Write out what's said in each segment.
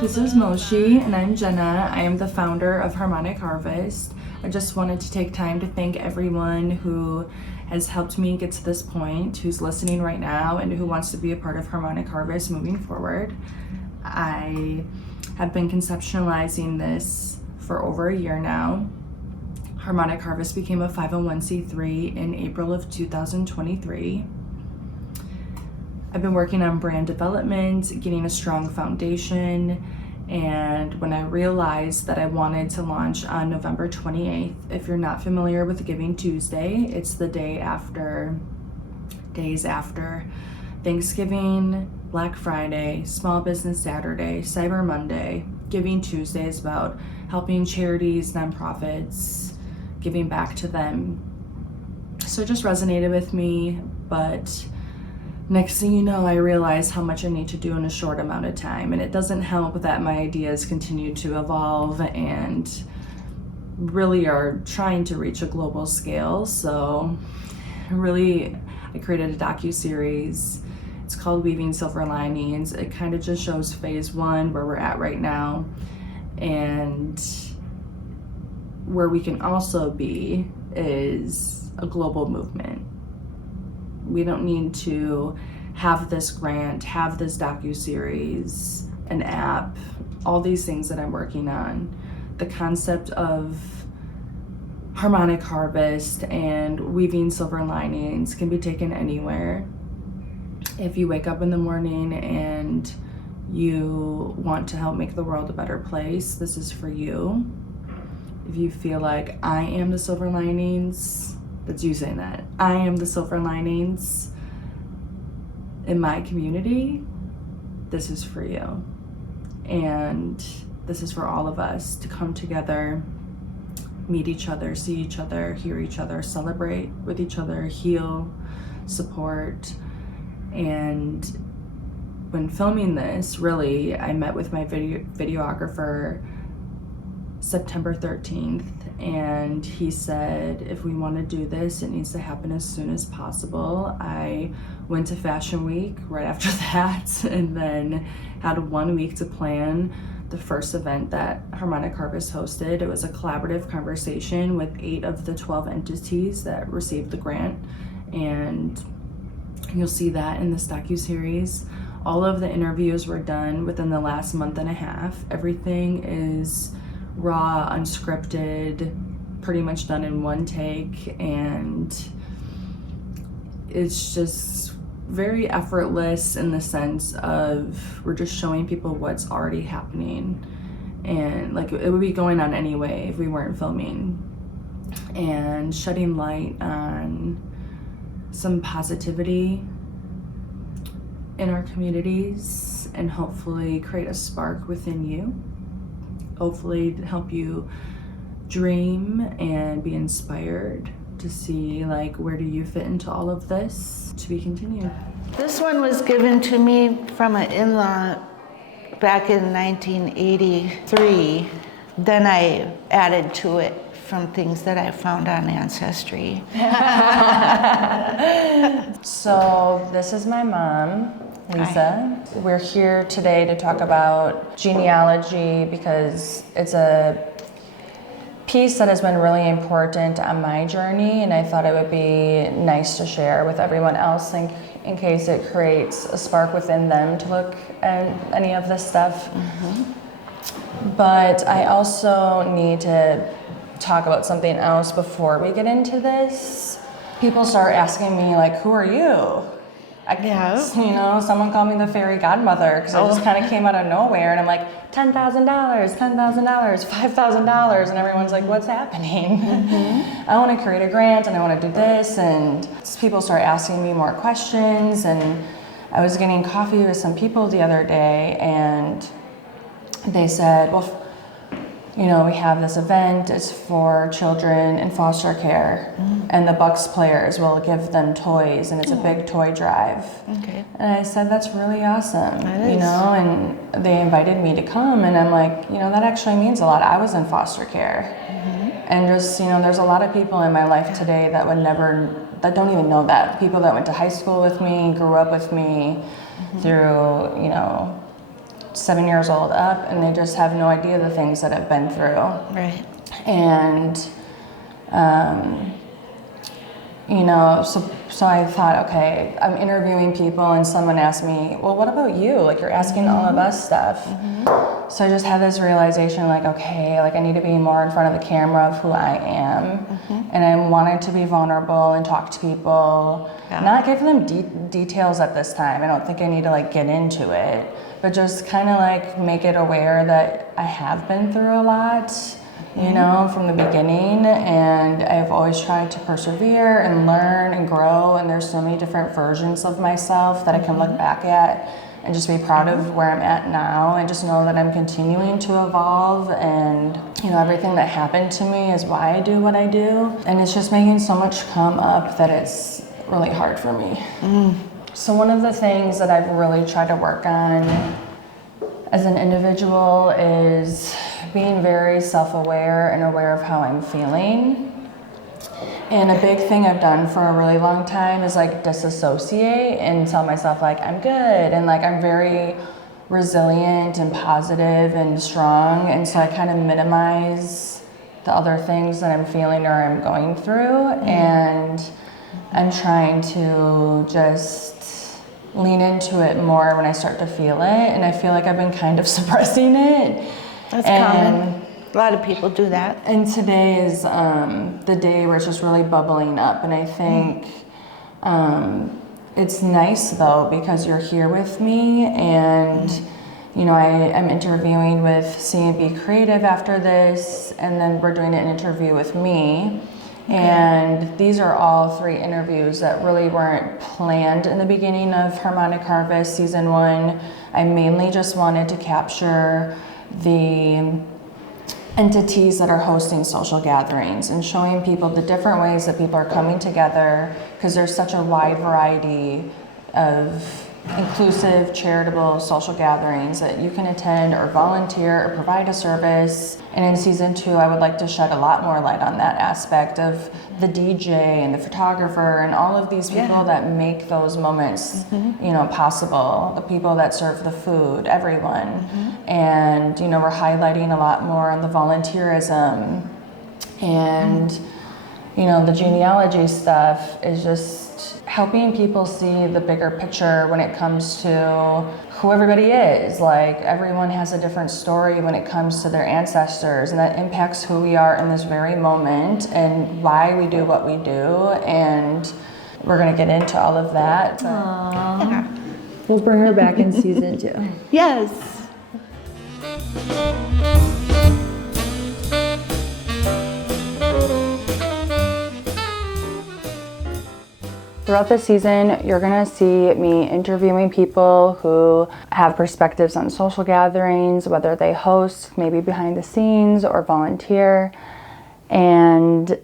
this is Moshi, and I'm Jenna. I am the founder of Harmonic Harvest. I just wanted to take time to thank everyone who has helped me get to this point, who's listening right now, and who wants to be a part of Harmonic Harvest moving forward. I have been conceptualizing this for over a year now. Harmonic Harvest became a 501c3 in April of 2023. I've been working on brand development, getting a strong foundation, and when I realized that I wanted to launch on November 28th, if you're not familiar with Giving Tuesday, it's the days after Thanksgiving, Black Friday, Small Business Saturday, Cyber Monday. Giving Tuesday is about helping charities, nonprofits, giving back to them. So it just resonated with me, but next thing you know, I realized how much I need to do in a short amount of time. And it doesn't help that my ideas continue to evolve and really are trying to reach a global scale. So I created a docu-series. It's called Weaving Silver Linings. It kind of just shows phase one, where we're at right now, and where we can also be is a global movement. We don't need to have this grant, have this docu-series, an app, all these things that I'm working on. The concept of Harmonic Harvest and Weaving Silver Linings can be taken anywhere. If you wake up in the morning and you want to help make the world a better place, this is for you. If you feel like I am the silver linings, that's you saying that. I am the silver linings in my community. This is for you. And this is for all of us to come together, meet each other, see each other, hear each other, celebrate with each other, heal, support. And when filming this, really, I met with my videographer September 13th, and he said, if we want to do this, it needs to happen as soon as possible. I went to Fashion Week right after that, and then had 1 week to plan the first event that Harmonic Harvest hosted. It was a collaborative conversation with 8 of the 12 entities that received the grant, and you'll see that in this docu-series. All of the interviews were done within the last month and a half. Everything is raw, unscripted, pretty much done in one take, and it's just very effortless in the sense of we're just showing people what's already happening, and like it would be going on anyway if we weren't filming, and shedding light on some positivity in our communities, and hopefully create a spark within you. Hopefully help you dream and be inspired to see, like, where do you fit into all of this. To be continued. This one was given to me from an in-law back in 1983. Then I added to it from things that I found on Ancestry. So this is my mom, Lisa. Hi. We're here today to talk about genealogy because it's a piece that has been really important on my journey, and I thought it would be nice to share with everyone else in case it creates a spark within them to look at any of this stuff. Mm-hmm. But I also need to talk about something else before we get into this. People start asking me, like, who are you? Someone called me the fairy godmother because I just kind of came out of nowhere, and I'm like, $10,000, $10,000, $5,000, and everyone's like, what's happening? Mm-hmm. I want to create a grant, and I want to do this, and people start asking me more questions, and I was getting coffee with some people the other day, and they said, well, we have this event, it's for children in foster care, and the Bucks players will give them toys, and it's a big toy drive. Okay. And I said, that's really awesome, and they invited me to come, and I'm like, that actually means a lot. I was in foster care, and just, there's a lot of people in my life today that don't even know that. People that went to high school with me, grew up with me through, 7 years old up, and they just have no idea the things that I've been through. Right. And, so I thought, okay, I'm interviewing people, and someone asked me, well, what about you? Like, you're asking all of us stuff. So I just had this realization, like, okay, like I need to be more in front of the camera of who I am. And I wanted to be vulnerable and talk to people, not give them details at this time. I don't think I need to like get into it, but just kind of like make it aware that I have been through a lot, you know, from the beginning, and I've always tried to persevere and learn and grow, and there's so many different versions of myself that I can look back at and just be proud of where I'm at now, and just know that I'm continuing to evolve, and everything that happened to me is why I do what I do, and it's just making so much come up that it's really hard for me. So one of the things that I've really tried to work on as an individual is being very self-aware and aware of how I'm feeling. And a big thing I've done for a really long time is like disassociate and tell myself like I'm good, and like I'm very resilient and positive and strong, and so I kind of minimize the other things that I'm feeling or I'm going through, and I'm trying to just lean into it more when I start to feel it, and I feel like I've been kind of suppressing it. That's common. A lot of people do that. And today is the day where it's just really bubbling up, and I think it's nice though because you're here with me, and I'm interviewing with C&B Creative after this, and then we're doing an interview with me. And these are all 3 interviews that really weren't planned in the beginning of Harmonic Harvest Season 1. I mainly just wanted to capture the entities that are hosting social gatherings and showing people the different ways that people are coming together, because there's such a wide variety of inclusive, charitable social gatherings that you can attend or volunteer or provide a service. And in Season 2, I would like to shed a lot more light on that aspect of the DJ and the photographer and all of these people that make those moments, possible. The people that serve the food, everyone. And, we're highlighting a lot more on the volunteerism. And, the genealogy stuff is just helping people see the bigger picture when it comes to who everybody is. Like, everyone has a different story when it comes to their ancestors, and that impacts who we are in this very moment and why we do what we do. And we're going to get into all of that. We'll bring her back in Season 2. Yes. Throughout the season, you're gonna see me interviewing people who have perspectives on social gatherings, whether they host, maybe behind the scenes, or volunteer. And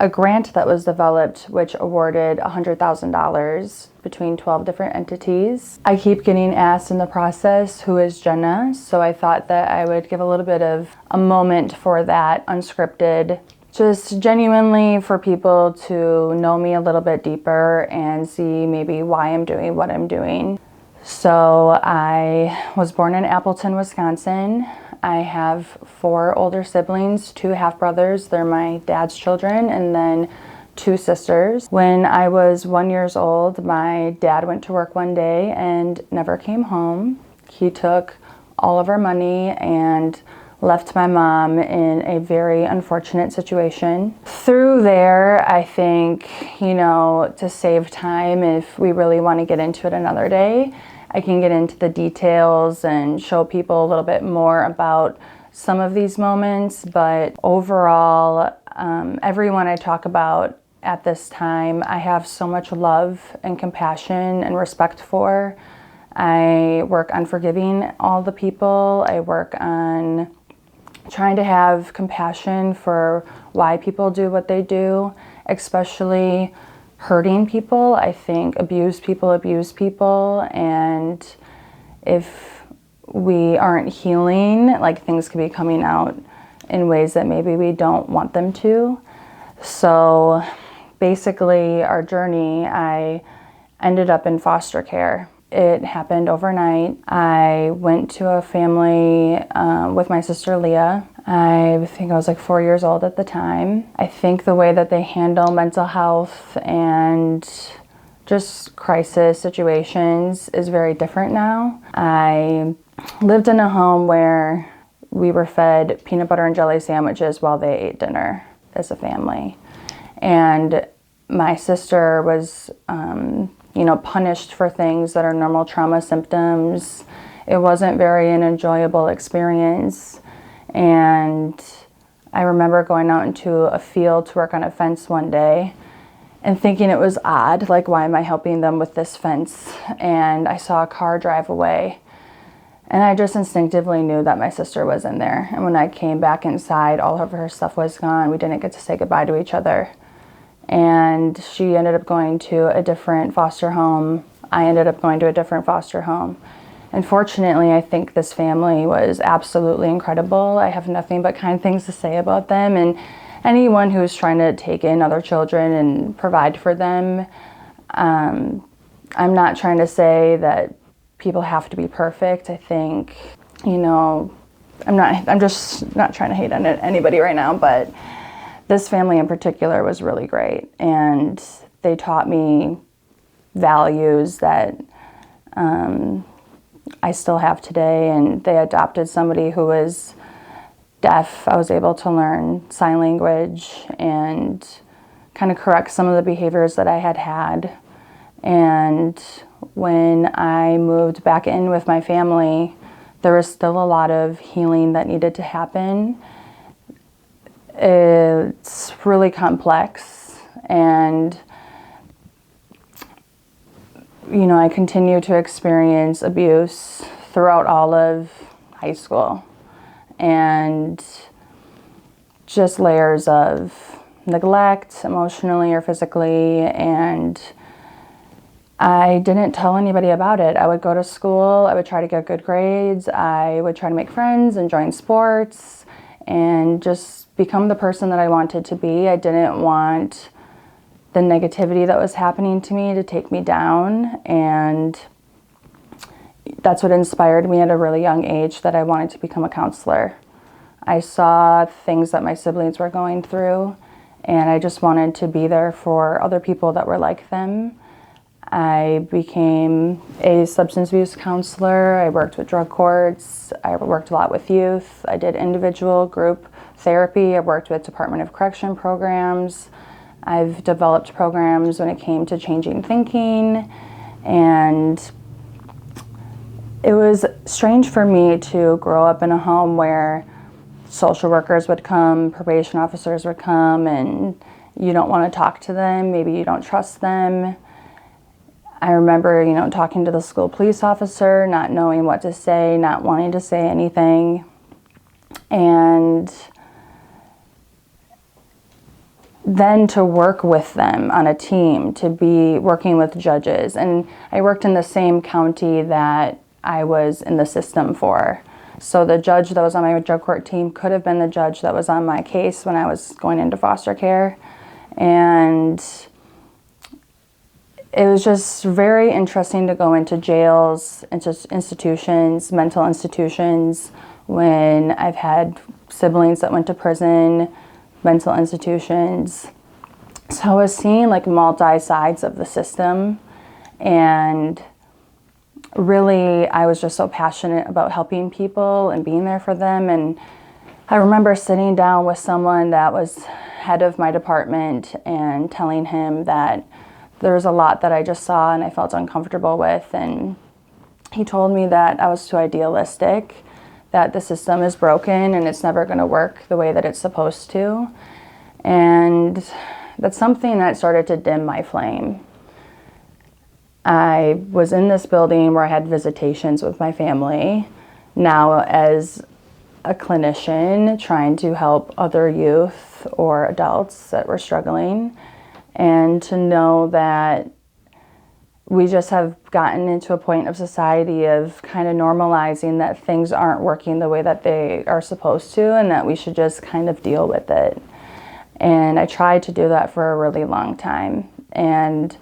a grant that was developed which awarded $100,000 between 12 different entities. I keep getting asked in the process, who is Jenna? So I thought that I would give a little bit of a moment for that, unscripted, just genuinely for people to know me a little bit deeper and see maybe why I'm doing what I'm doing. So I was born in Appleton, Wisconsin. I have 4 older siblings, 2 half-brothers. They're my dad's children, and then 2 sisters. When I was 1 year old, my dad went to work one day and never came home. He took all of our money and left my mom in a very unfortunate situation. Through there, I think, to save time, if we really want to get into it another day, I can get into the details and show people a little bit more about some of these moments. But overall, everyone I talk about at this time, I have so much love and compassion and respect for. I work on forgiving all the people. I work on trying to have compassion for why people do what they do, especially hurting people. I think abused people abuse people, and if we aren't healing, like, things could be coming out in ways that maybe we don't want them to. So basically, our journey, I ended up in foster care. It happened overnight. I went to a family with my sister Leah. I think I was like 4 years old at the time. I think the way that they handle mental health and just crisis situations is very different now. I lived in a home where we were fed peanut butter and jelly sandwiches while they ate dinner as a family. And my sister was, punished for things that are normal trauma symptoms. It wasn't very an enjoyable experience. And I remember going out into a field to work on a fence one day and thinking it was odd, like, why am I helping them with this fence? And I saw a car drive away. And I just instinctively knew that my sister was in there. And when I came back inside, all of her stuff was gone. We didn't get to say goodbye to each other. And she ended up going to a different foster home. I ended up going to a different foster home. And fortunately, I think this family was absolutely incredible. I have nothing but kind things to say about them. And anyone who's trying to take in other children and provide for them, I'm not trying to say that people have to be perfect. I think, I'm just not trying to hate on anybody right now, but this family in particular was really great. And they taught me values that I still have today. And they adopted somebody who was deaf. I was able to learn sign language and kind of correct some of the behaviors that I had. And when I moved back in with my family, there was still a lot of healing that needed to happen. It's really complex, and I continue to experience abuse throughout all of high school, and just layers of neglect, emotionally or physically, and I didn't tell anybody about it. I would go to school, I would try to get good grades, I would try to make friends and join sports and just become the person that I wanted to be. I didn't want the negativity that was happening to me to take me down, and that's what inspired me at a really young age that I wanted to become a counselor. I saw things that my siblings were going through, and I just wanted to be there for other people that were like them. I became a substance abuse counselor. I worked with drug courts. I worked a lot with youth. I did individual group therapy. I worked with Department of Correction programs. I've developed programs when it came to changing thinking. And it was strange for me to grow up in a home where social workers would come, probation officers would come, and you don't want to talk to them. Maybe you don't trust them. I remember, talking to the school police officer, not knowing what to say, not wanting to say anything. And then to work with them on a team, to be working with judges. And I worked in the same county that I was in the system for. So the judge that was on my drug court team could have been the judge that was on my case when I was going into foster care. And it was just very interesting to go into jails, into institutions, mental institutions, when I've had siblings that went to prison, mental institutions. So I was seeing like multi-sides of the system, and really I was just so passionate about helping people and being there for them. And I remember sitting down with someone that was head of my department and telling him that there was a lot that I just saw and I felt uncomfortable with. And he told me that I was too idealistic, that the system is broken and it's never going to work the way that it's supposed to. And that's something that started to dim my flame. I was in this building where I had visitations with my family, now as a clinician trying to help other youth or adults that were struggling. And to know that we just have gotten into a point of society of kind of normalizing that things aren't working the way that they are supposed to, and that we should just kind of deal with it. And I tried to do that for a really long time. And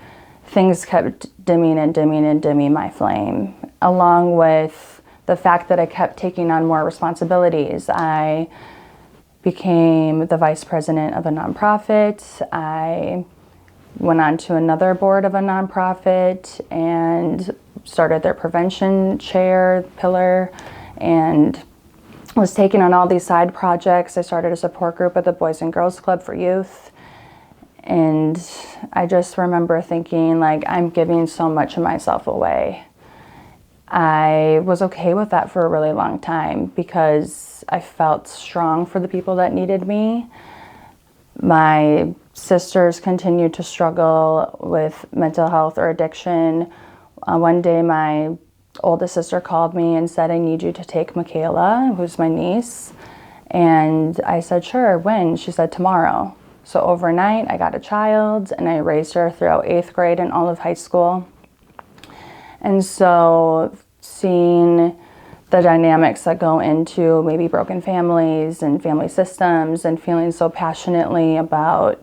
things kept dimming and dimming and dimming my flame, along with the fact that I kept taking on more responsibilities. I became the vice president of a nonprofit. I went on to another board of a nonprofit and started their prevention chair pillar, and was taking on all these side projects. I started a support group at the Boys and Girls Club for youth. And I just remember thinking, like, I'm giving so much of myself away. I was okay with that for a really long time because I felt strong for the people that needed me. My sisters continued to struggle with mental health or addiction. One day my oldest sister called me and said, I need you to take Michaela, who's my niece. And I said, sure, when? She said, tomorrow. So overnight, I got a child and I raised her throughout 8th grade and all of high school. And so seeing the dynamics that go into maybe broken families and family systems, and feeling so passionately about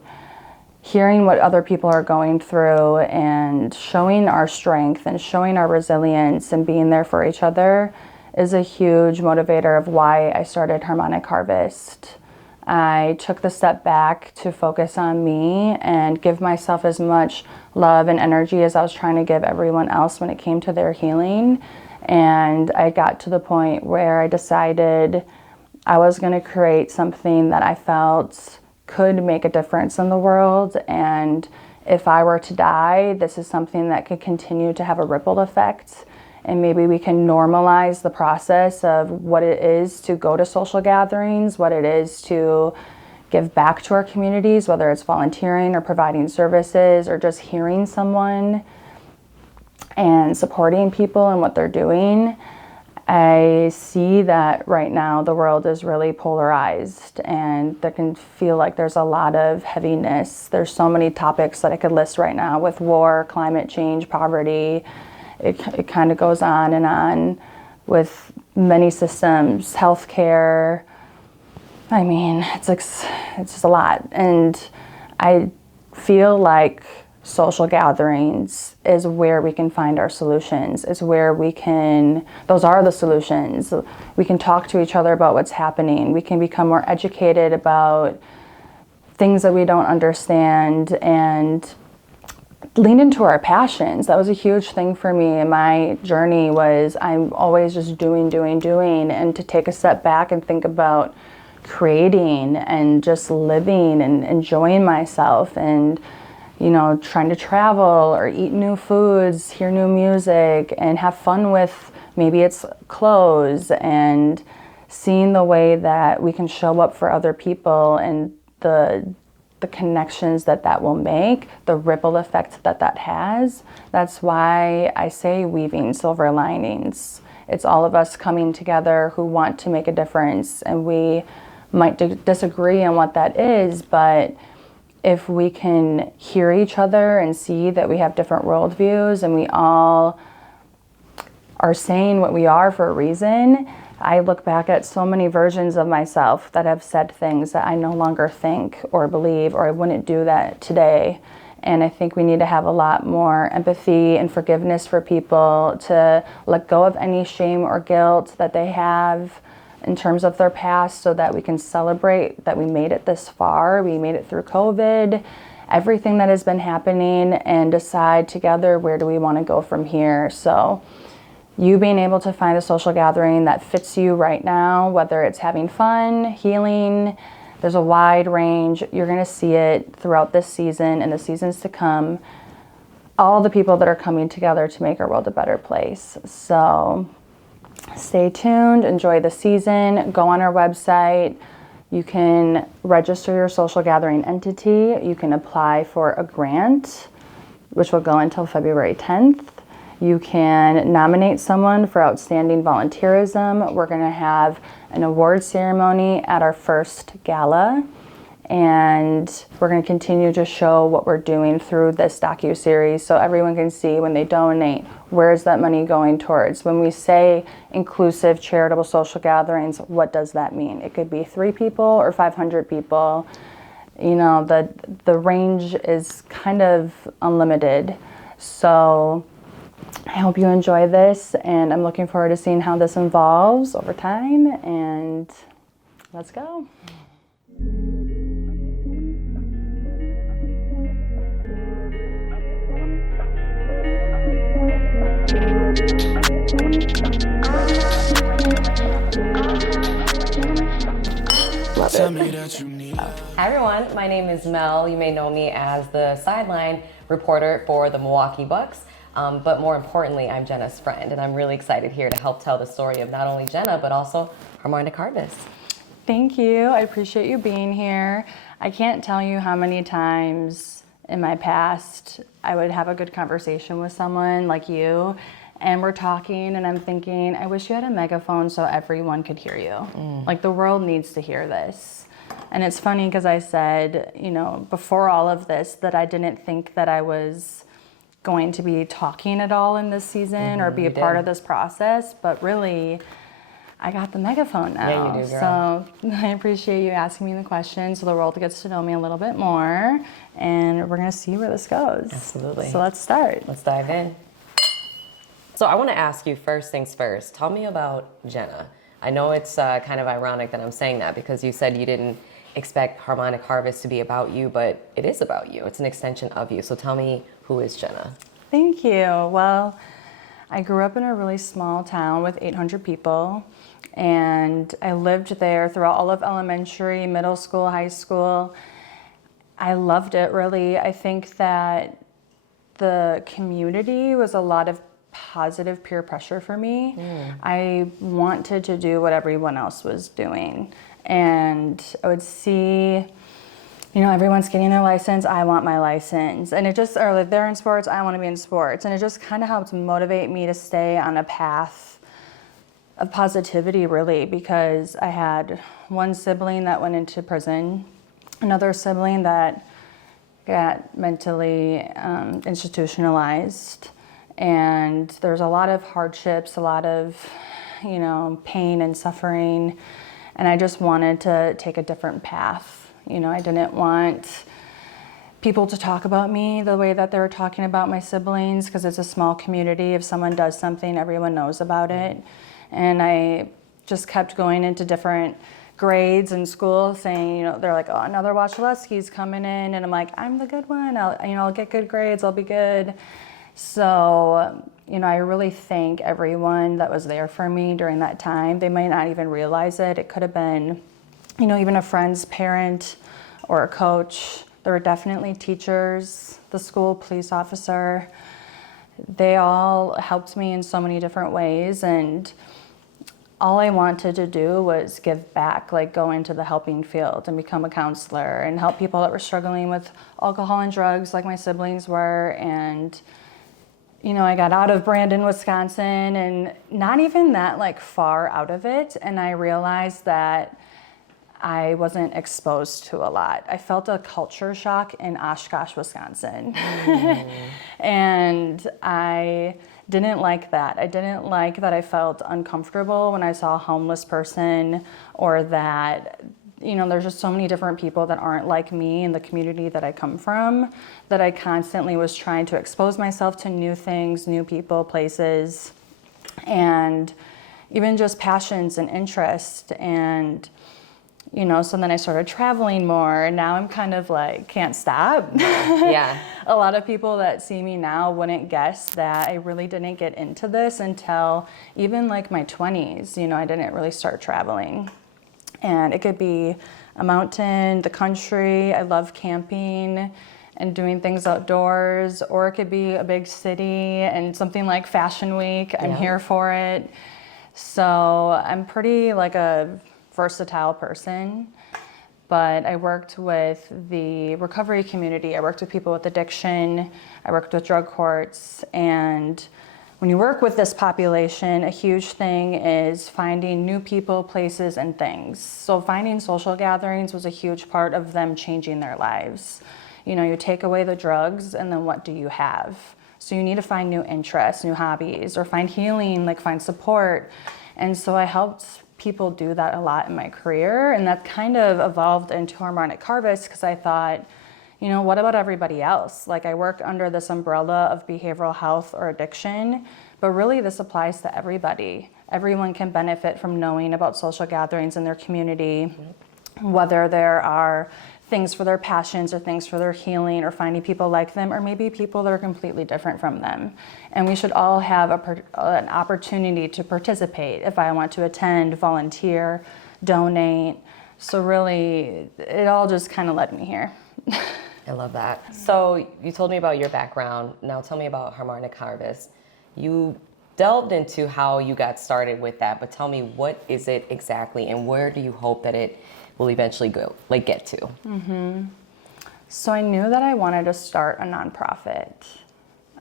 hearing what other people are going through and showing our strength and showing our resilience and being there for each other is a huge motivator of why I started Harmonic Harvest. I took the step back to focus on me and give myself as much love and energy as I was trying to give everyone else when it came to their healing. And I got to the point where I decided I was going to create something that I felt could make a difference in the world. And if I were to die, this is something that could continue to have a ripple effect. And maybe we can normalize the process of what it is to go to social gatherings, what it is to give back to our communities, whether it's volunteering or providing services or just hearing someone and supporting people and what they're doing. I see that right now the world is really polarized, and there can feel like there's a lot of heaviness. There's so many topics that I could list right now with war, climate change, poverty. It kind of goes on with many systems, healthcare. I mean, it's just a lot. And I feel like social gatherings is where we can find our solutions. It's where those are the solutions. We can talk to each other about what's happening. We can become more educated about things that we don't understand and lean into our passions. That was a huge thing for me in my journey. Was I'm always just doing, and to take a step back and think about creating and just living and enjoying myself, and trying to travel or eat new foods, hear new music, and have fun with maybe it's clothes, and seeing the way that we can show up for other people and the connections that will make, the ripple effect that has. That's why I say weaving silver linings. It's all of us coming together who want to make a difference, and we might disagree on what that is, but if we can hear each other and see that we have different worldviews and we all are saying what we are for a reason. I look back at so many versions of myself that have said things that I no longer think or believe, or I wouldn't do that today. And I think we need to have a lot more empathy and forgiveness for people, to let go of any shame or guilt that they have in terms of their past, so that we can celebrate that we made it this far. We made it through COVID, everything that has been happening, and decide together where do we want to go from here. So you being able to find a social gathering that fits you right now, whether it's having fun, healing, there's a wide range. You're going to see it throughout this season and the seasons to come. All the people that are coming together to make our world a better place. So stay tuned, enjoy the season, go on our website. You can register your social gathering entity. You can apply for a grant, which will go until February 10th. You can nominate someone for outstanding volunteerism. We're going to have an award ceremony at our first gala, and we're going to continue to show what we're doing through this docu-series so everyone can see when they donate, where is that money going towards? When we say inclusive charitable social gatherings, what does that mean? It could be 3 people or 500 people. You know, the range is kind of unlimited. So I hope you enjoy this, and I'm looking forward to seeing how this evolves over time, and let's go. Hi everyone, my name is Mel. You may know me as the sideline reporter for the Milwaukee Bucks, but more importantly, I'm Jenna's friend, and I'm really excited here to help tell the story of not only Jenna, but also Harmonica Harvest. Thank you. I appreciate you being here. I can't tell you how many times in my past I would have a good conversation with someone like you, and we're talking, and I'm thinking, I wish you had a megaphone so everyone could hear you. Like, the world needs to hear this. And it's funny because I said, before all of this, that I didn't think that I was going to be talking at all in this season or be a part of this process, but really, I got the megaphone now. Yeah, you do, girl. So I appreciate you asking me the question so the world gets to know me a little bit more, and we're gonna see where this goes. Absolutely. So let's start. Let's dive in. So I want to ask you first things first. Tell me about Jenna. I know it's kind of ironic that I'm saying that because you said you didn't expect Harmonic Harvest to be about you, but it is about you. It's an extension of you. So tell me, who is Jenna? Thank you. Well, I grew up in a really small town with 800 people, and I lived there throughout all of elementary, middle school, high school. I loved it, really. I think that the community was a lot of positive peer pressure for me. I wanted to do what everyone else was doing. And I would see, everyone's getting their license, I want my license. And or if they're in sports, I want to be in sports. And it just kind of helped motivate me to stay on a path of positivity, really, because I had one sibling that went into prison, another sibling that got mentally institutionalized. And there's a lot of hardships, a lot of, pain and suffering. And I just wanted to take a different path. I didn't want people to talk about me the way that they were talking about my siblings, because it's a small community. If someone does something, everyone knows about it. And I just kept going into different grades in school saying, they're like, oh, another Wachulewski's coming in. And I'm like, I'm the good one. I'll get good grades. I'll be good. So, I really thank everyone that was there for me during that time. They might not even realize it. It could have been, even a friend's parent or a coach. There were definitely teachers, the school police officer. They all helped me in so many different ways. And all I wanted to do was give back, like go into the helping field and become a counselor and help people that were struggling with alcohol and drugs like my siblings were. And I got out of Brandon, Wisconsin, and not even that far out of it. And I realized that I wasn't exposed to a lot. I felt a culture shock in Oshkosh, Wisconsin. And I didn't like that. I didn't like that I felt uncomfortable when I saw a homeless person, or that there's just so many different people that aren't like me in the community that I come from, that I constantly was trying to expose myself to new things, new people, places, and even just passions and interest. And, so then I started traveling more, and now I'm kind of can't stop. Yeah. A lot of people that see me now wouldn't guess that I really didn't get into this until even my 20s. I didn't really start traveling. And it could be a mountain, the country. I love camping and doing things outdoors. Or it could be a big city and something like Fashion Week. I'm here for it. So I'm pretty a versatile person. But I worked with the recovery community. I worked with people with addiction. I worked with drug courts. And when you work with this population, a huge thing is finding new people, places, and things. So finding social gatherings was a huge part of them changing their lives. You take away the drugs, and then what do you have? So you need to find new interests, new hobbies, or find healing, find support. And so I helped people do that a lot in my career, and that kind of evolved into Harmonic Harvest because I thought, you know, what about everybody else? Like, I work under this umbrella of behavioral health or addiction, but really this applies to everybody. Everyone can benefit from knowing about social gatherings in their community, whether there are things for their passions or things for their healing or finding people like them, or maybe people that are completely different from them. And we should all have an opportunity to participate if I want to attend, volunteer, donate. So really, it all just kind of led me here. I love that. So you told me about your background. Now tell me about Harmonic Harvest. You delved into how you got started with that, but tell me, what is it exactly, and where do you hope that it will eventually get to? So I knew that I wanted to start a nonprofit.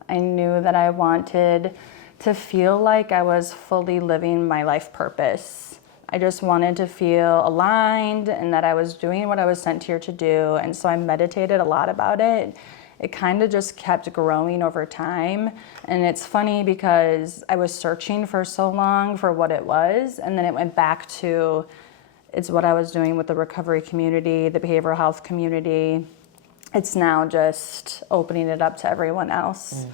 I knew that I wanted to feel like I was fully living my life purpose. I just wanted to feel aligned and that I was doing what I was sent here to do. And so I meditated a lot about it. It kind of just kept growing over time. And it's funny because I was searching for so long for what it was, and then it went back to it's what I was doing with the recovery community, the behavioral health community. It's now just opening it up to everyone else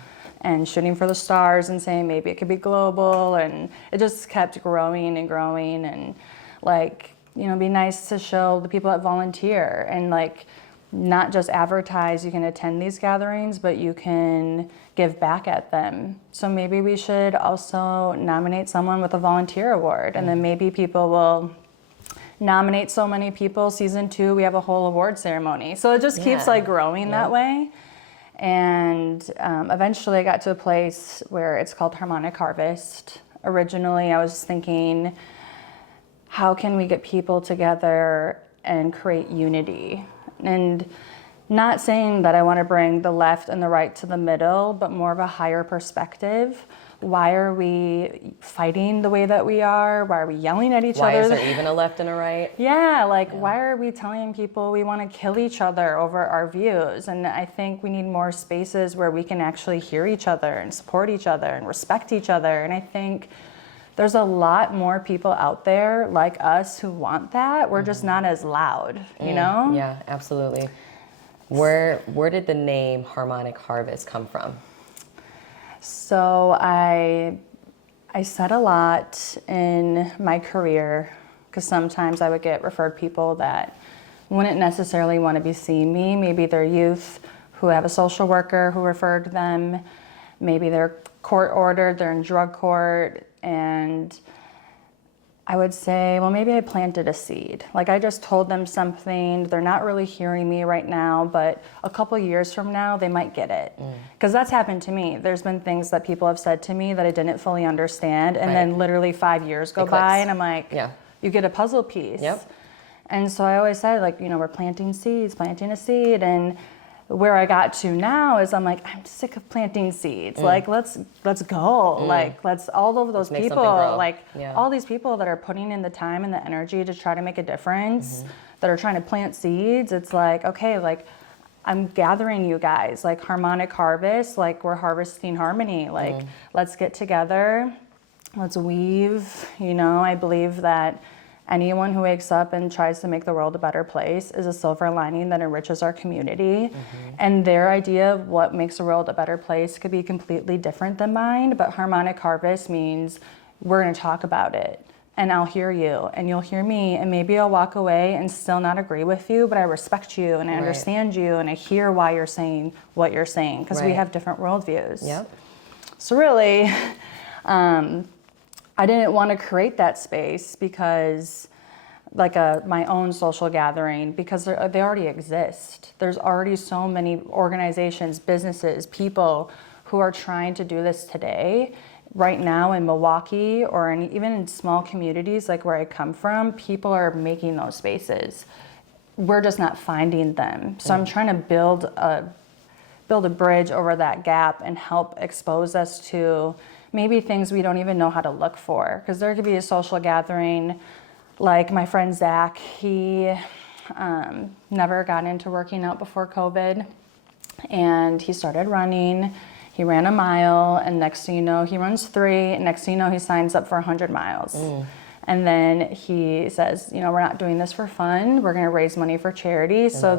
and shooting for the stars and saying maybe it could be global. And it just kept growing and growing. And like, you know, be nice to show the people that volunteer and like not just advertise you can attend these gatherings, but you can give back at them. So maybe we should also nominate someone with a volunteer award, and then maybe people will nominate so many people. Season 2, we have a whole award ceremony. So it just keeps like growing that way. And eventually I got to a place where it's called Harmonic Harvest. Originally I was thinking, how can we get people together and create unity? And not saying that I want to bring the left and the right to the middle, but more of a higher perspective. Why are we fighting the way that we are? Why are we yelling at each other? Why is there even a left and a right? Why are we telling people we want to kill each other over our views? And I think we need more spaces where we can actually hear each other and support each other and respect each other. And I think there's a lot more people out there like us who want that. We're just not as loud, you know? Yeah, absolutely. Where did the name Harmonic Harvest come from? So I said a lot in my career, because sometimes I would get referred people that wouldn't necessarily want to be seeing me. Maybe they're youth who have a social worker who referred them. Maybe they're court ordered, they're in drug court, and I would say, well, maybe I planted a seed. Like I just told them something, they're not really hearing me right now, but a couple years from now, they might get it. Because that's happened to me. There's been things that people have said to me that I didn't fully understand, and then literally 5 years go by, and I'm like, you get a puzzle piece. And so I always said, like, you know, we're planting a seed, and where I got to now is I'm like, I'm sick of planting seeds. Like, let's go. Like, let's all of those people, like all these people that are putting in the time and the energy to try to make a difference, that are trying to plant seeds. It's like, okay, like I'm gathering you guys, like Harmonic Harvest, like we're harvesting harmony. Like, let's get together, let's weave. You know, I believe that anyone who wakes up and tries to make the world a better place is a silver lining that enriches our community. And their idea of what makes the world a better place could be completely different than mine, but Harmonic Harvest means we're going to talk about it. And I'll hear you, and you'll hear me, and maybe I'll walk away and still not agree with you, but I respect you, and I understand you, and I hear why you're saying what you're saying, because we have different worldviews. So really, I didn't want to create that space because, like my own social gathering, because they already exist. There's already so many organizations, businesses, people who are trying to do this today. Right now in Milwaukee, or even in small communities like where I come from, people are making those spaces. We're just not finding them. So I'm trying to build a bridge over that gap and help expose us to maybe things we don't even know how to look for. Because there could be a social gathering, like my friend Zach, he never got into working out before COVID, and he started running. He ran a mile, and next thing you know, he runs 3, and next thing you know, he signs up for 100 miles. And then he says, you know, we're not doing this for fun, we're gonna raise money for charity. So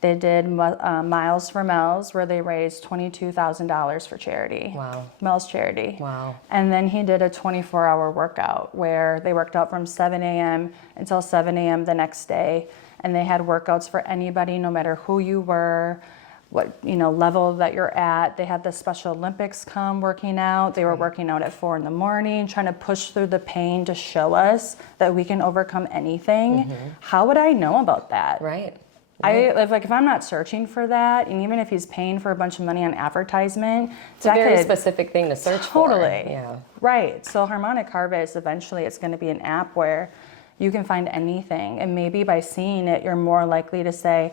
They did Miles for Mel's, where they raised $22,000 for charity. Wow. Mel's charity. Wow. And then he did a 24-hour workout where they worked out from 7 a.m. until 7 a.m. the next day. And they had workouts for anybody, no matter who you were, what level that you're at. They had the Special Olympics come working out. They were working out at 4 a.m, trying to push through the pain to show us that we can overcome anything. How would I know about that? Right. If I'm not searching for that, and even if he's paying for a bunch of money on advertisement, It's a very specific thing to search for. Totally. Yeah. Right. So Harmonic Harvest, eventually it's going to be an app where you can find anything. And maybe by seeing it, you're more likely to say,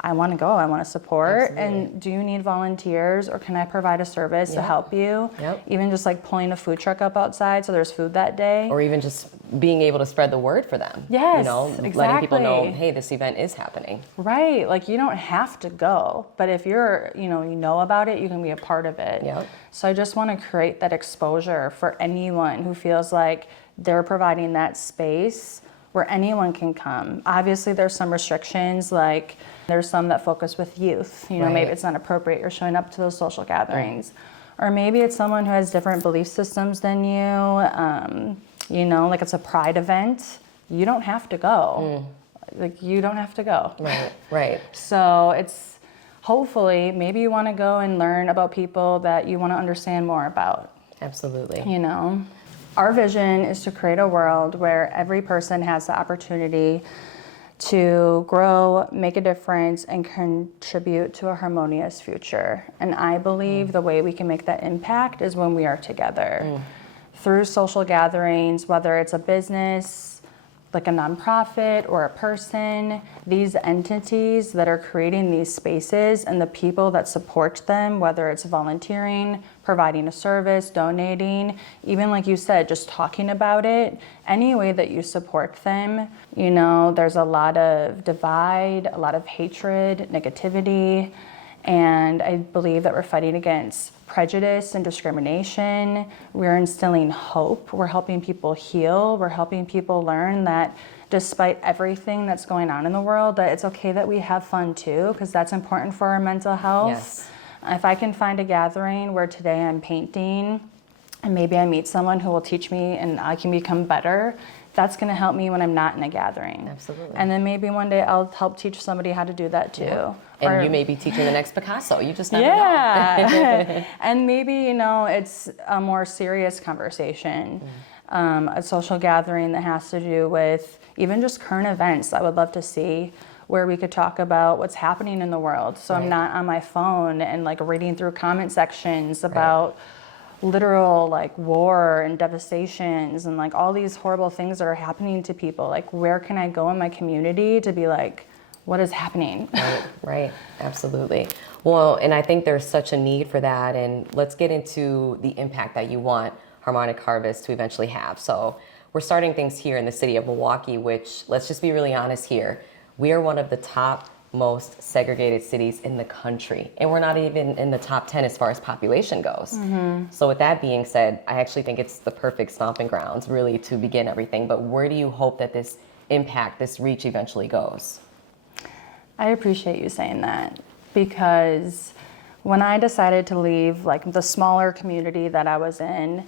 I want to go, I want to support. Absolutely. And do you need volunteers, or can I provide a service to help you? Yep. Even just like pulling a food truck up outside so there's food that day. Or even just being able to spread the word for them. Yes, letting people know, exactly. hey, this event is happening. Right, like you don't have to go, but if you're, you know about it, you can be a part of it. Yep. So I just want to create that exposure for anyone who feels like they're providing that space where anyone can come. Obviously, there's some restrictions, like there's some that focus with youth. Right. Maybe it's not appropriate you're showing up to those social gatherings. Or maybe it's someone who has different belief systems than you, like it's a pride event. You don't have to go. Like you don't have to go. Right, right. So it's hopefully, maybe you want to go and learn about people that you want to understand more about. Absolutely. Our vision is to create a world where every person has the opportunity to grow, make a difference, and contribute to a harmonious future. And I believe the way we can make that impact is when we are together. Through social gatherings, whether it's a business, like a nonprofit or a person, these entities that are creating these spaces and the people that support them, whether it's volunteering, providing a service, donating, even like you said, just talking about it, any way that you support them, there's a lot of divide, a lot of hatred, negativity, and I believe that we're fighting against prejudice and discrimination. We're instilling hope. We're helping people heal. We're helping people learn that despite everything that's going on in the world, that it's okay that we have fun too, because that's important for our mental health. Yes. If I can find a gathering where today I'm painting and maybe I meet someone who will teach me and I can become better, that's going to help me when I'm not in a gathering. Absolutely. And then maybe one day I'll help teach somebody how to do that too. Yeah. And Or- you may be teaching the next Picasso. You just never know. yeah. And maybe, it's a more serious conversation, a social gathering that has to do with even just current events I would love to see, where we could talk about what's happening in the world. So I'm Right. not on my phone and like reading through comment sections about literal like war and devastations and like all these horrible things that are happening to people. Like, where can I go in my community to be like, what is happening? Right, absolutely. Well, and I think there's such a need for that. And let's get into the impact that you want Harmonic Harvest to eventually have. So we're starting things here in the city of Milwaukee, which, let's just be really honest here, we are one of the top most segregated cities in the country. And we're not even in the top 10 as far as population goes. So with that being said, I actually think it's the perfect stomping grounds really to begin everything. But where do you hope that this impact, this reach eventually goes? I appreciate you saying that, because when I decided to leave like the smaller community that I was in,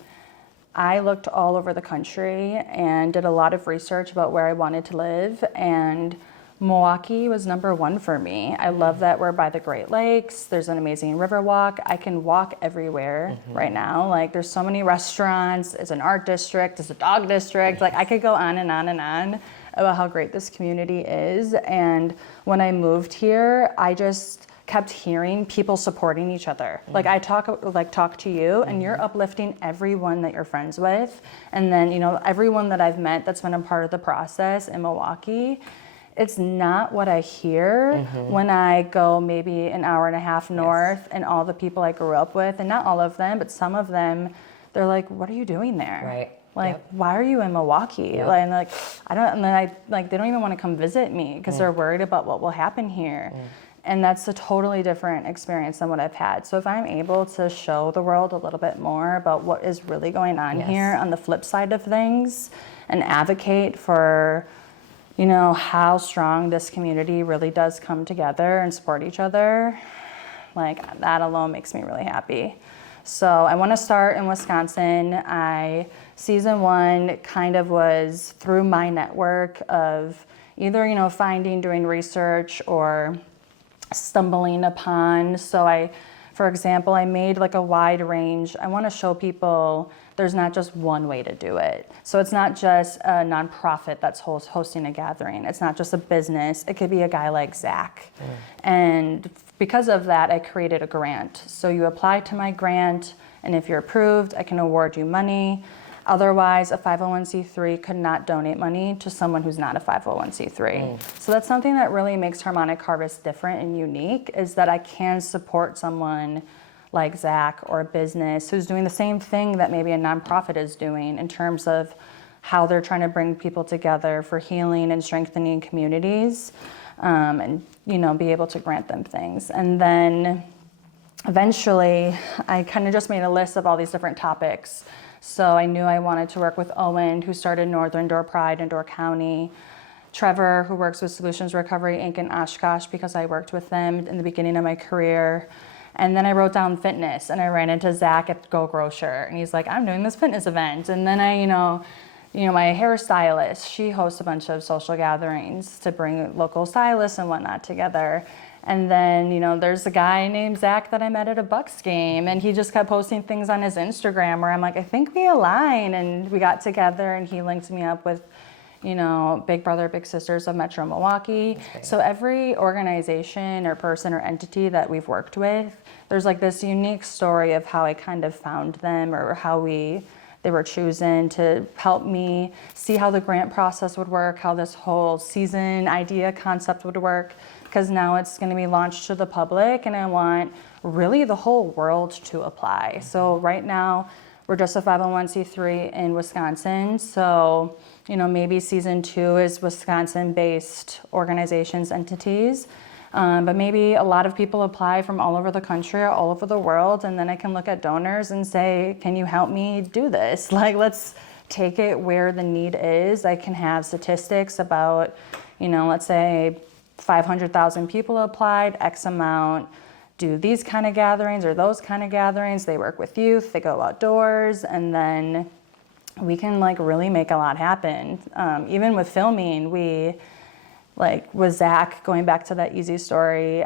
I looked all over the country and did a lot of research about where I wanted to live, and Milwaukee was number one for me. I love that we're by the Great Lakes. There's an amazing river walk. I can walk everywhere right now. Like, there's so many restaurants. It's an art district. It's a dog district. Like, I could go on and on and on about how great this community is. And when I moved here, I just kept hearing people supporting each other. Like, I talk to you, and you're uplifting everyone that you're friends with. And then, everyone that I've met that's been a part of the process in Milwaukee, it's not what I hear when I go maybe an hour and a half north and all the people I grew up with, and not all of them, but some of them, they're like, what are you doing there? Right. Like, Yep. why are you in Milwaukee? Yep. Like, and like, I don't, and then I, like, they don't even want to come visit me because they're worried about what will happen here. And that's a totally different experience than what I've had. So if I'm able to show the world a little bit more about what is really going on Yes. here on the flip side of things, and advocate for, you know, how strong this community really does come together and support each other. Like, that alone makes me really happy. So I want to start in Wisconsin. Season 1 kind of was through my network of either, you know, finding, doing research, or stumbling upon. So for example, I made like a wide range. I want to show people there's not just one way to do it. So it's not just a nonprofit that's hosting a gathering. It's not just a business. It could be a guy like Zach. And because of that, I created a grant. So you apply to my grant, and if you're approved, I can award you money. Otherwise, a 501c3 could not donate money to someone who's not a 501c3. So that's something that really makes Harmonic Harvest different and unique, is that I can support someone like Zach or a business who's doing the same thing that maybe a nonprofit is doing in terms of how they're trying to bring people together for healing and strengthening communities, and, you know, be able to grant them things. And then eventually, I kind of just made a list of all these different topics. So I knew I wanted to work with Owen, who started Northern Door Pride in Door County, Trevor, who works with Solutions Recovery Inc. in Oshkosh, because I worked with them in the beginning of my career. And then I wrote down fitness, and I ran into Zach at Go Grocer, and he's like, I'm doing this fitness event. And then I, my hairstylist, she hosts a bunch of social gatherings to bring local stylists and whatnot together. And then, there's a guy named Zach that I met at a Bucks game, and he just kept posting things on his Instagram where I'm like, I think we align. And we got together, and he linked me up with, Big Brother, Big Sisters of Metro Milwaukee. So every organization or person or entity that we've worked with, there's like this unique story of how I kind of found them, or how they were chosen to help me see how the grant process would work, how this whole season idea concept would work, because now it's going to be launched to the public, and I want really the whole world to apply. So right now, we're just a 501c3 in Wisconsin. So, maybe season 2 is Wisconsin-based organizations, entities. But maybe a lot of people apply from all over the country or all over the world, and then I can look at donors and say, can you help me do this? Like, let's take it where the need is. I can have statistics about, let's say 500,000 people applied, X amount do these kind of gatherings or those kind of gatherings. They work with youth, they go outdoors, and then we can really make a lot happen. Even with filming, with Zach, going back to that easy story,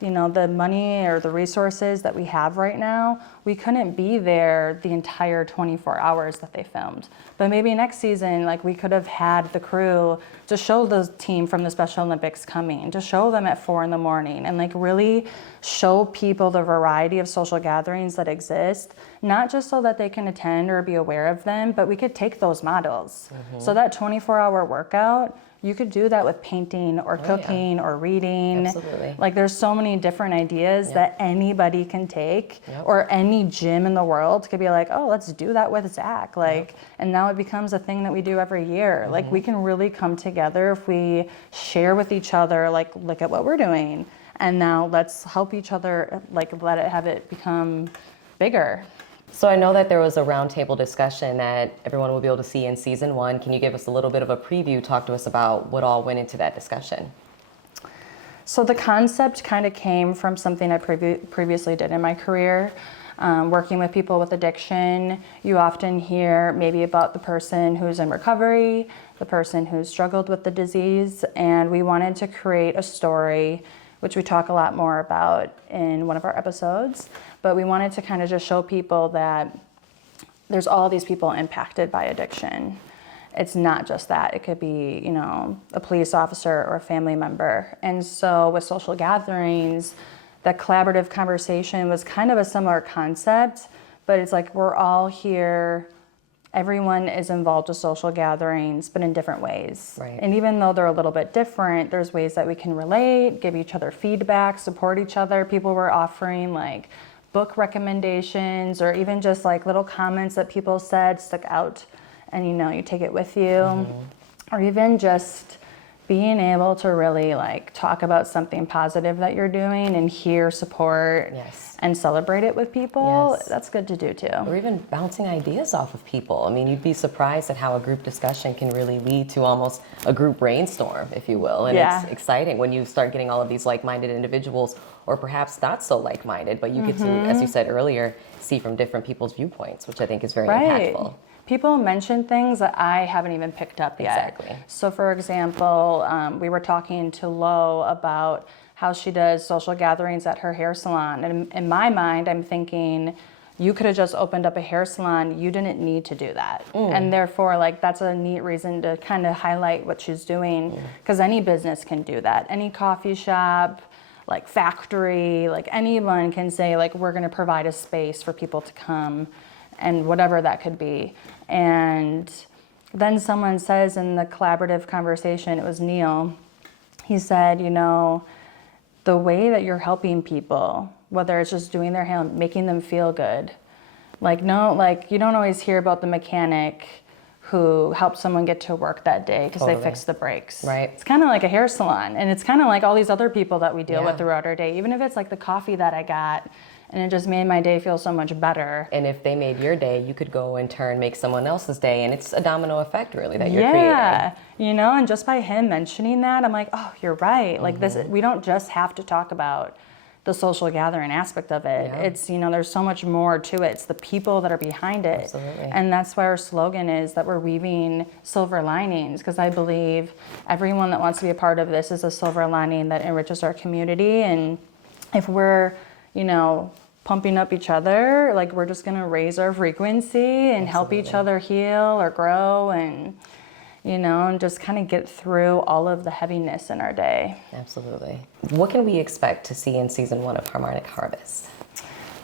the money or the resources that we have right now, we couldn't be there the entire 24 hours that they filmed. But maybe next season, we could have had the crew to show the team from the Special Olympics coming, to show them at 4 a.m, and really show people the variety of social gatherings that exist, not just so that they can attend or be aware of them, but we could take those models. So that 24-hour workout, you could do that with painting or cooking or reading. Absolutely. There's so many different ideas that anybody can take, or any gym in the world could be like, oh, let's do that with Zach. And now it becomes a thing that we do every year. We can really come together if we share with each other, look at what we're doing. And now let's help each other, have it become bigger. So I know that there was a roundtable discussion that everyone will be able to see in season 1. Can you give us a little bit of a preview? Talk to us about what all went into that discussion. So the concept kind of came from something I previously did in my career. Working with people with addiction, you often hear maybe about the person who's in recovery, the person who's struggled with the disease, and we wanted to create a story, which we talk a lot more about in one of our episodes. But we wanted to kind of just show people that there's all these people impacted by addiction. It's not just that. It could be, a police officer or a family member. And so with social gatherings, that collaborative conversation was kind of a similar concept, but it's we're all here. Everyone is involved with social gatherings, but in different ways. Right. And even though they're a little bit different, there's ways that we can relate, give each other feedback, support each other. People were offering book recommendations, or even just little comments that people said stuck out, and you take it with you. Or even just being able to really like talk about something positive that you're doing and hear support Yes. and celebrate it with people, Yes. that's good to do too. Or even bouncing ideas off of people. I mean, you'd be surprised at how a group discussion can really lead to almost a group brainstorm, if you will. And Yeah. it's exciting when you start getting all of these like-minded individuals, or perhaps not so like-minded, but you get to, as you said earlier, see from different people's viewpoints, which I think is very impactful. People mention things that I haven't even picked up yet. Exactly. So, for example, we were talking to Lo about how she does social gatherings at her hair salon. And in my mind, I'm thinking, you could have just opened up a hair salon. You didn't need to do that. And therefore, like, that's a neat reason to kind of highlight what she's doing, because any business can do that. Any coffee shop, like factory, like anyone can say, like, we're going to provide a space for people to come, and whatever that could be. And then someone says in the collaborative conversation, it was Neil, he said, you know, the way that you're helping people, whether it's just doing their hair, making them feel good. Like, no, like, you don't always hear about the mechanic who helped someone get to work that day because they Totally. fixed the brakes. Right. It's kind of like a hair salon, and it's kind of like all these other people that we deal Yeah. with throughout our day, even if it's like the coffee that I got, and it just made my day feel so much better. And if they made your day, you could go in turn make someone else's day, and it's a domino effect, really, that you're Yeah, creating. you know, and just by him mentioning that, I'm like, oh, you're right. Like this, we don't just have to talk about the social gathering aspect of it. Yeah. It's, you know, there's so much more to it. It's the people that are behind it. Absolutely. And that's why our slogan is that we're weaving silver linings, because I believe everyone that wants to be a part of this is a silver lining that enriches our community. And if we're, you know, pumping up each other, like, we're just gonna raise our frequency and help each other heal or grow, and, you know, and just kind of get through all of the heaviness in our day. Absolutely. What can we expect to see in season 1 of Harmonic Harvest?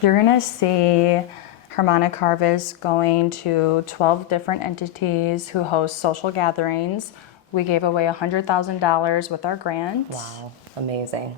You're gonna see Harmonic Harvest going to 12 different entities who host social gatherings. We gave away $100,000 with our grant. Wow, amazing.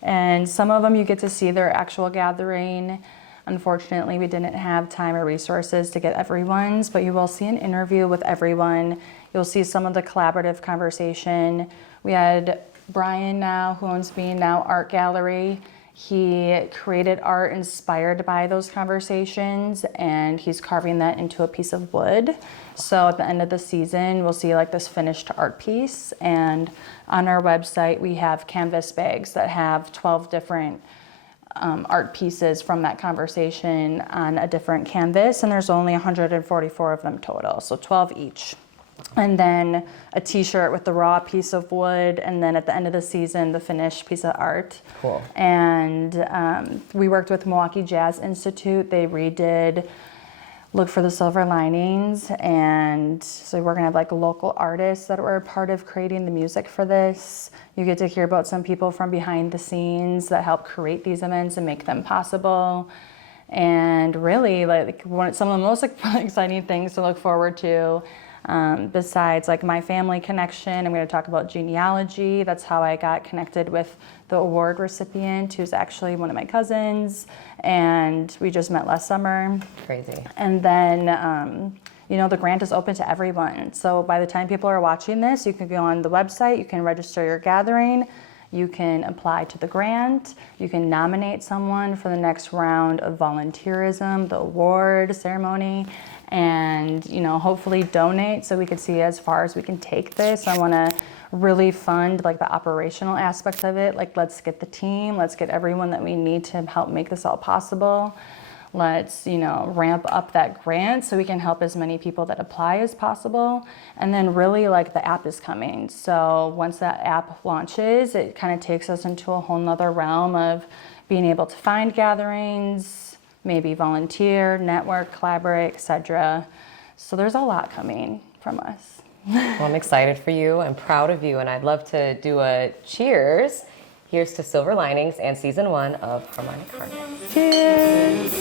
And some of them you get to see their actual gathering. Unfortunately, we didn't have time or resources to get everyone's, but you will see an interview with everyone. You'll see some of the collaborative conversation. We had Brian now, who owns Being Now Art Gallery. He created art inspired by those conversations, and he's carving that into a piece of wood. So at the end of the season, we'll see like this finished art piece. And on our website, we have canvas bags that have 12 different art pieces from that conversation on a different canvas, and there's only 144 of them total, so 12 each. And then a t-shirt with the raw piece of wood, and then at the end of the season, the finished piece of art. Cool. And we worked with Milwaukee Jazz Institute. They redid Look for the Silver Linings, and so we're gonna have like local artists that were a part of creating the music for this. You get to hear about some people from behind the scenes that help create these events and make them possible. And really, like, some of the most exciting things to look forward to, besides like my family connection, I'm going to talk about genealogy. That's how I got connected with the award recipient, who's actually one of my cousins, and we just met last summer. Crazy. And then, you know, the grant is open to everyone. So by the time people are watching this, you can go on the website, you can register your gathering, you can apply to the grant, you can nominate someone for the next round of volunteerism, the award ceremony, and, you know, hopefully donate so we can see as far as we can take this. I want to really fund like the operational aspect of it. Like, let's get the team, let's get everyone that we need to help make this all possible. Let's, you know, ramp up that grant so we can help as many people that apply as possible. And then really, like, the app is coming. So once that app launches, it kind of takes us into a whole nother realm of being able to find gatherings, maybe volunteer, network, collaborate, etc. So there's a lot coming from us. Well, I'm excited for you. I'm proud of you, and I'd love to do a cheers. Here's to Silver Linings and season 1 of Harmonic Harvest. Cheers!